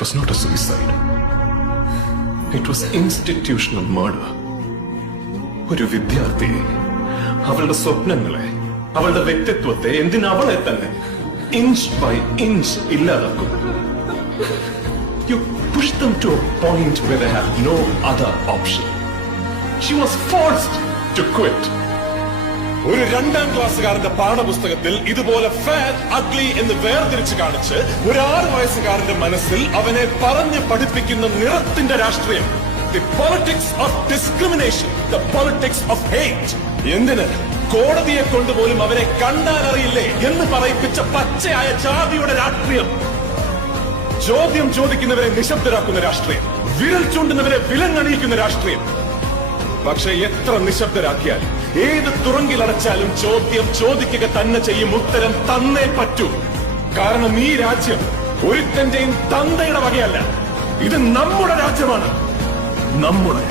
was not a suicide. It was institutional murder. ഒരു വിദ്യാർത്ഥിയെ, അവളുടെ സ്വപ്നങ്ങളെ, അവളുടെ വ്യക്തിത്വത്തെ, എന്തിനവളെ തന്നെ ഇഞ്ച് ബൈ ഇഞ്ച് ഇല്ലാതാക്കും. You push them to a point where they have no other option. She was forced to quit. ഒരു 2ാം ക്ലാസ്സുകാരന്റെ പാഠപുസ്തകത്തിൽ ഇതുപോലെ ഫാറ്റ്, അഗ്ലി എന്ന് വേർതിരിച്ച് കാണിച്ച് ഒരു 6 വയസ്സുകാരന്റെ മനസ്സിൽ അവനെ പറഞ്ഞ് പഠിപ്പിക്കുന്ന നിറത്തിന്റെ രാഷ്ട്രീയം. The politics of discrimination, the politics of hate. എന്തിന്? കോടതിയെ കൊണ്ടുപോലും അവരെ കണ്ടാൽ അറിയില്ലേ എന്ന് പറയിപ്പിച്ച പച്ചയായ ജാതിയുടെ രാഷ്ട്രീയം. ചോദ്യം ചോദിക്കുന്നവരെ നിശബ്ദരാക്കുന്ന രാഷ്ട്രീയം, വിരൽ ചൂണ്ടുന്നവരെ വിലങ്ങണിയിക്കുന്ന രാഷ്ട്രീയം. പക്ഷെ എത്ര നിശബ്ദരാക്കിയാൽ, ഏത് തുറങ്കിലടച്ചാലും ചോദ്യം ചോദിക്കുക തന്നെ ചെയ്യും. ഉത്തരം തന്നേ പറ്റൂ. കാരണം ഈ രാജ്യം ഒരുത്തന്റെയും തന്തയുടെ വകയല്ല. ഇത് നമ്മുടെ രാജ്യമാണ്. നമ്മുടെ